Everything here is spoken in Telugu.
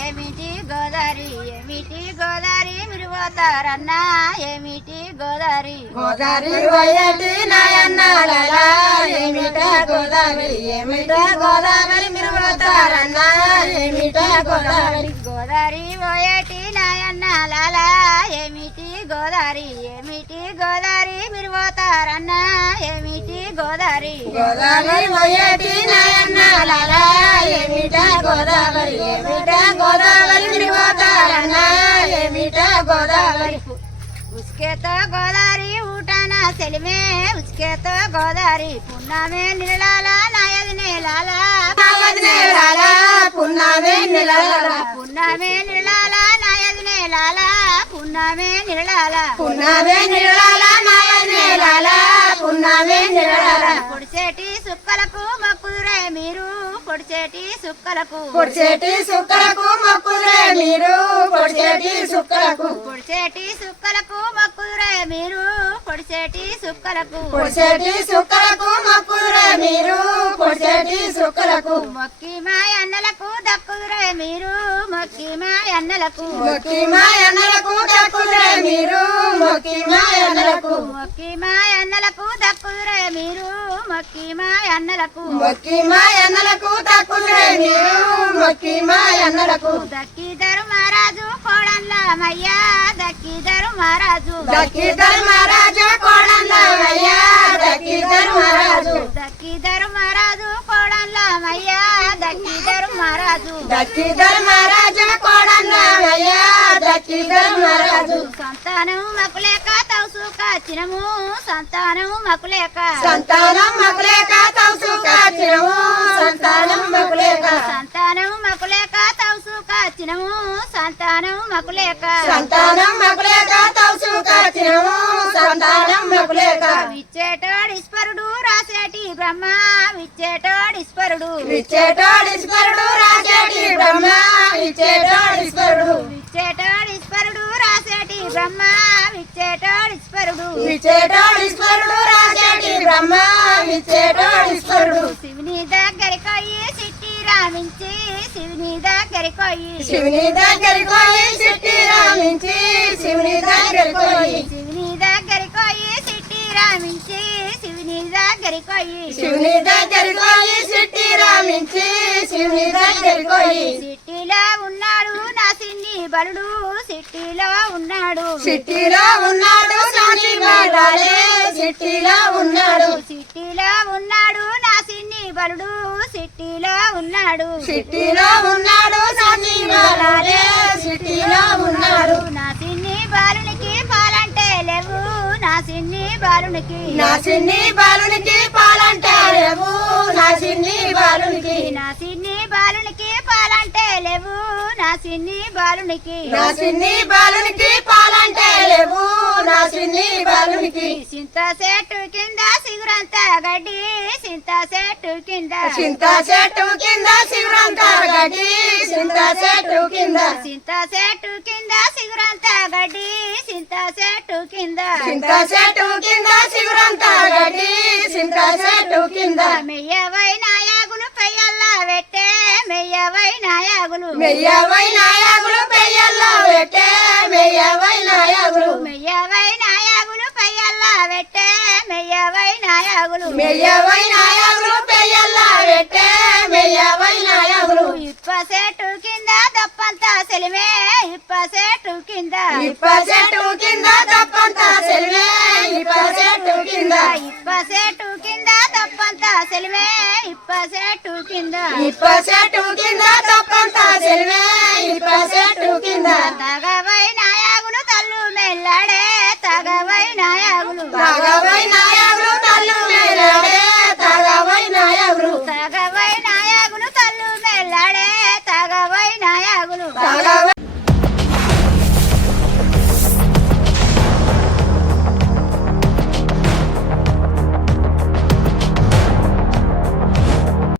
ఏమిటి గోదారి ఏమిటి గోదారి మీరు పోతారన్నా ఏమిటి గోదారి గోదారి పోయేటి నాయన్నాలలా ఏమిట గోదావరి ఏమిట గోదావరి మీరు పోతారన్నా ఏమిట గోదావరి గోదారి పోయేటి నాయన్నాలలా ఏమిటి గోదారి ఏమిటి గోదారి మీరు పోతారన్నా ఏమిటి గోదారి గోదావరి పోయేటి నాయన్నాలలా ఏమిట గోదావరి ఏమిట గోదావరి మీరు పోతారన్నా ఏమిట గోదావరి ఉస్కేతో గోదారి ఊటాన సెలిమే ఉస్కేతో గోదారి పున్నామే నిలాల నాయది నేలాల పున్నామే నిలాల పున్నామే నిలాల నాయది నేలాల పున్నామే నిలాల పున్నామే నిలాల నాయది నేలాల పున్నామే నిలాల పొడిచేటి సుక్కలకు మొక్కుదురే మీరు పొడిచేటి సుక్కలకు పొడిచేటి సుక్కలకు మొక్కుదురే మీరు పొడిచేటి సుక్కలకు పొడిచేటి సుక్కలకు మొక్కుదురే మీరు పొడిచేటి సుక్కలకు పొడిచేటి సుక్కలకు మొక్కుదురే మీరు పొడిచేటి సుక్కలకు మొక్కి మా అన్నలకు దక్కుదురే మీరు మొక్కి మా అన్నలకు మొక్కి మా అన్నలకు దక్కుదురే మీరు మొక్కి మా అన్నలకు మొక్కి మా అన్నలకు దక్కుదురే మీరు మొక్కి మా అన్నలకు మొక్కి మా అన్నలకు దక్కుదురే మీరు మొక్కి మా అన్నలకు దక్కిదరు మహారాజు కోడన్లమయ్యా దక్కిదరు మహారాజు దక్కిదరు మహారాజు కోడన్లమయ్యా దక్కిదరు మహారాజు దక్కిదరు మహారాజు కోడన్లమయ్యా దక్కిదరు మహారాజు దక్కిదరు మహారాజు కోడన్లమయ్యా దక్కిదరు మహారాజు సంతానం మకులేక తౌసుకాచినము సంతానం మకులేక సంతానం మకులేక తౌసుకాచినము సంతానం మకులేక సంతానం మకులేక తౌసుకాచినము సంతానం మకులేక సంతానం మకులేక తౌసుకాచినము సంతానం మకులేక విచ్చేటోడిస్పరుడు రాసేటి బ్రహ్మ విచ్చేటోడిస్పరుడు విచ్చేటోడిస్పరుడు రాసేటి బ్రహ్మ విచ్చేటోడిస్పరుడు విచ్చేటోడిస్పరుడు రాసేటి బ్రహ్మ విచ్చేటోడిస్పరుడు విచ్చేటోడిస్పరుడు రాసేటి బ్రహ్మ విచ్చేటోడిస్పరుడు శివుని దగ్గరికొయ్యి సిట్టి రామించి శివుని దగ్గరికొయ్యి శివుని దగ్గరికొయ్యి సిట్టి రామించి శివుని దగ్గరికొయ్యి శివుని దగ్గరికొయ్యి సిట్టి రామించి శివుని దగ్గరికొయ్యి శివుని దగ్గరికొయ్యి సిట్టి రామించి శివుని దగ్గరికొయ్యి సిట్టిలో ఉన్నాడు నా సిన్ని బలుడు సిట్టిలో ఉన్నాడు సిట్టిలో ఉన్నాడు సాచి బాలాలే సిట్టిలో ఉన్నాడు సిట్టిలో ఉన్నాడు నా సిన్ని బలుడు సిట్టిలో ఉన్నాడు సిట్టిలో ఉన్నాడు సాచి బాలాలే సిట్టిలో ఉన్నాడు నా సిన్ని బాలునికి పాలంటే లేవు నా సిన్ని బాలునికి నా సిన్ని బాలునికి పాలంటే లేవు నా సిన్ని బాలునికి నా సిన్ని బాలునికి పాలంటే లేవు నా సిన్ని బాలునికి నా సిన్ని బాలునికి పాలంటే లేవు నా సిన్ని బాలునికి చింత చెట్టు కింద సిగురంత గడ్డి చింత చెట్టు కింద చింత చెట్టు కింద శివరంత గడ్డి చింత చెట్టు కింద చింత చెట్టు కింద సిగురంత గడ్డి చింత చెట్టు కింద చింత చెట్టు కింద శివరంత గడ్డి చింత చెట్టు కింద మెయ్యవై నాయాగులు పెయ్యల్లా పెట్టే మెయ్యవై నాయాగులు మెయ్యవై నాయకులు పెయ్యల్లో పెట్టే మెయ్యవై నాయకులు మెయ్యవై నాయాగులు పెయ్యల్లా పెట్టే మెయ్యవై నాయాగులు మెయ్యవై నాయకులు పెయ్యల్లో పెట్టే మెయ్యవై నాయకులు ఇప్ప చెట్టు కింద దప్పంతా సెలిమే ఇప్ప చెట్టు కింద ఇప్ప చెట్టు కింద తప్పంత సెల్వే ఇప్ప చెట్టు కింద ఇప్ప చెట్టు కింద దప్పంతా సెలిమే ఇప్ప చెట్టు కింద ఇప్ప చెట్టు కింద తప్పంత సెల్వే ఇప్ప చెట్టు కింద తగవై